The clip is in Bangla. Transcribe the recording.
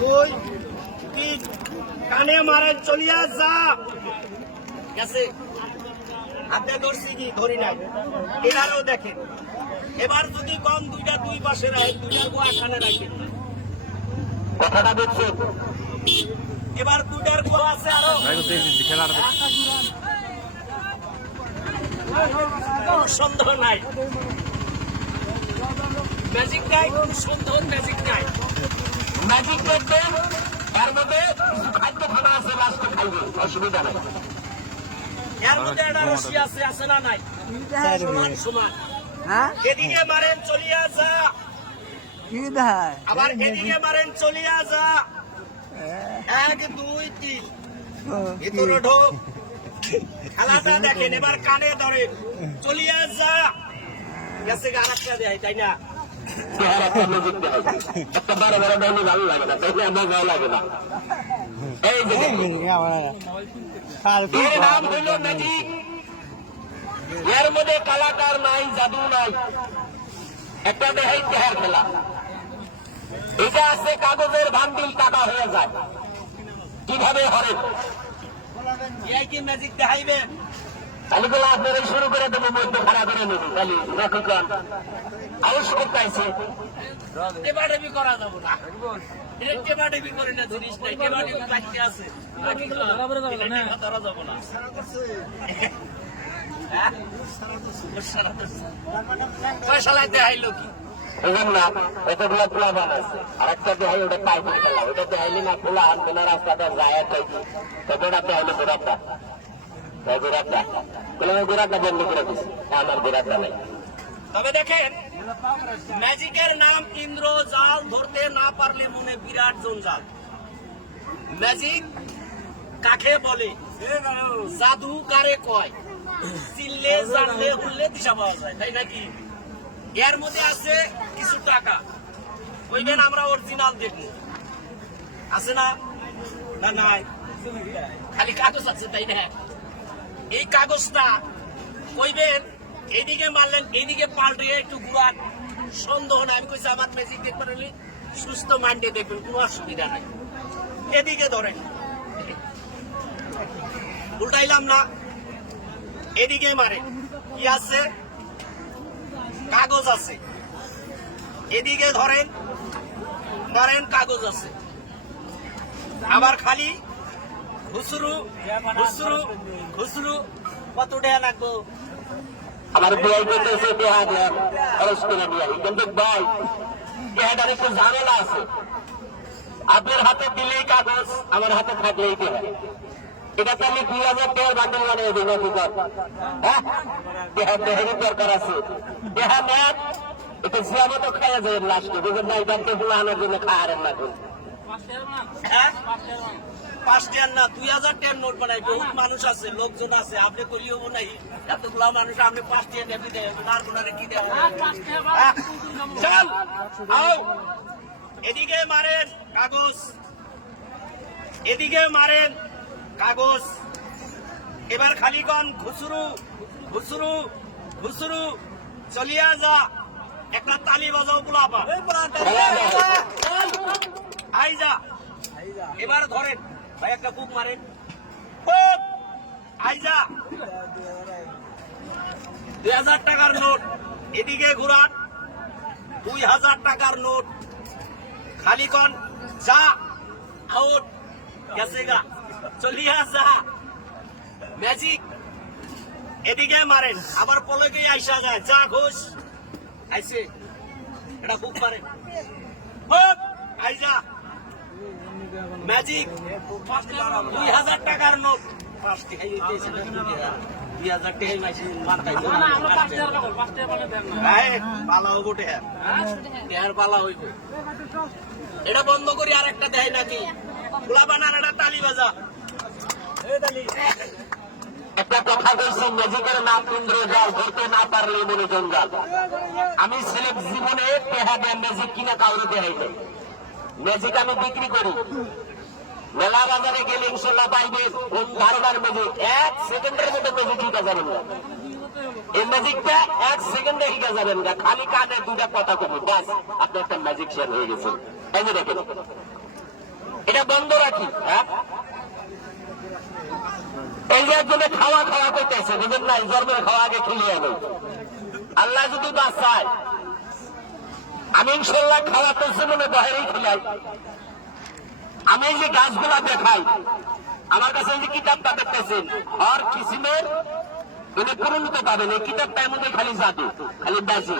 দুই তিন কানে মারেন চলিয়া যা গেছে হাতে ধরছি কি ধরি নাই এনারও দেখেন এবার যদি কম দুইটা দুই পাশে হয় দুইটার গোয়া কানে রাখেন কথাটা দেখছেন এবার দুইটার গোয়া আছে আরো সন্দেহ নাই ম্যাজিক নাই কোন সন্দেহ ম্যাজিক নাই ম্যাজিক দেখবেন এর মধ্যে খাদ্য খানা আছে লাস্টে খাইবে অসুবিধা নাই এর মধ্যে একটা রশি আছে আছে না নাই সমান সমান এদিকে মারেন চলিয়া যা আবার এদিকে মারেন চলিয়া যা 1 2 3 ভিতরে ঢোক খেলাটা দেখেন এবার কানে ধরে চলিয়া যা গেছে গানাটা দেয় তাই না একটা বড় বড় ডাইনি ভালো লাগে না তাই আমার ভালো লাগে না এই যে নাম হইল ম্যাজিক এর মধ্যে কলাকার নাই জাদু নাই একটা দেহাই তেহার খেলা এটা আছে কাগজের ভান্ডিল টাকা হয়ে যায় কিভাবে হরে এই কি ম্যাজিক দেখাইবে তাহলে আপনারা শুরু করে দেবো মধ্যে খারাপ করে নেব খালি রাখুন আউশ করতেছে টেবাটেবি করা যাবো না টেবাটেবি করে না জিনিস নাই টেবাটেবি বাকি আছে ধরা যাবো না পয়সা দেখাইলো কি না এতগুলো খোলা বানাচ্ছে আর একটা দেখাই ওটা পাই করে ফেলা ওটা দেখাইলি না খোলা আনবে না রাস্তাটা যায় চাইছি তবে ওটা দেখাইলো গোড়াটা গোড়াটা গোড়াটা বন্ধ করে দিচ্ছি আমার গোড়াটা নাই তবে দেখেন ম্যাজিকের নাম ইন্দ্র জাল ধরতে না পারলে মনে বিরাট জঞ্জাল ম্যাজিক কাকে বলে জাদু কারে কয় চিনলে জানলে উঠলে দিশা পাওয়া যায় তাই নাকি এর মধ্যে আছে কিছু টাকা ওইবেন আমরা অরিজিনাল দেখবো আছে না না নাই খালি কাগজ আছে তাই না এই কাগজটা কইবেন এইদিকে মারলেন এইদিকে পাল্টে একটু ঘুরান সন্দেহ না আমি কইছি আমার ম্যাজিক দেখবেন সুস্থ মাইন্ডে দেখবেন কোনো অসুবিধা নাই এদিকে ধরেন উল্টাইলাম না এদিকে মারে কি আছে কাগজ আছে এদিকে ধরেন ধরেন কাগজ আছে আবার খালি ঘুসরু ঘুসরু ঘুসরু কত টাকা লাগবো আমার বই বলতেছে খরচ করে নিয়ে কিন্তু ভাই টাকাটার একটু ঝামেলা আছে আপনার হাতে দিলেই কাগজ আমার হাতে থাকলেই দেবে এটা তো আমি 2000 টাকার বান্ডেল বানিয়ে দেবো দেহের দরকার আছে দেহা ম্যাপ এটা জিয়ামতো খাইয়া যায় লাস্টে দেখবেন না এখান থেকে আনার জন্য খাওয়ারেন না 5 টাকার না 2000 টাকার নোট বানাই বহুত মানুষ আছে লোকজন আছে আপনি করিও নাই এতগুলা মানুষ আপনি 5 টাকা দেবি আর কোনারে কি দেব চল আও এদিকে মারেন কাগজ এদিকে মারেন কাগজ এবার খালি কন ঘুসরু ঘুসরু ঘুসরু চলিয়া যা একটা তালি বাজাও পোলাপা আই যা এবার ধরেন ভাই একটা বুক মারেন আই যা 2000 টাকার নোট এদিকে ঘুরান 2000 টাকার নোট খালি কন যা আউট গেছে গা চলিয়া যা ম্যাজিক এদিকে মারেন আবার পলকে আইসা যায় যা ঘোষ আইসে এটা বুক মারেন আই যা ম্যাজিক 2000 টাকার নোট 2000 টাকা পালা হবো টেহার পালা হইব এটা বন্ধ করি আর একটা দেয় নাকি খোলা বানান এটা তালি বাজা একটা কথা বলছি ম্যাজিকের নাম ইন্দ্র জাল ধরতে না পারলে মনে জঞ্জাল আমি ছেলে জীবনে টেহা দেয় ম্যাজিক কিনা কাউরে দেয় নাই ম্যাজিক আমি বিক্রি করি মেলা বাজারে গেলে ইনশাল্লাহ পাইবে কোন ধারণার ম্যাজিক 1 সেকেন্ডের মধ্যে ম্যাজিক শিখা যাবেন না এই ম্যাজিকটা 1 সেকেন্ডে শিখা যাবেন না খালি কানে দুটা কথা কবি ব্যাস আপনার একটা ম্যাজিক শেয়ার হয়ে গেছে এই যে দেখেন এটা বন্ধ রাখি। হ্যাঁ, এই যে একজনে খাওয়া খাওয়া করতেছে, বুঝলেন না, জন্মের খাওয়া আগে খেলিয়ে আনো। আল্লাহ যদি বাঁচায়, আমি ইনশাল্লাহ খাওয়া করছে মনে বাইরেই খেলাই। আমি এই যে গাছগুলা দেখাই, আমার কাছে এই যে কিতাবটা দেখতেছেন, হর কিসিমের মানে পরিণত পাবেন। এই কিতাবটার মধ্যে খালি জাদু, খালি বাজি।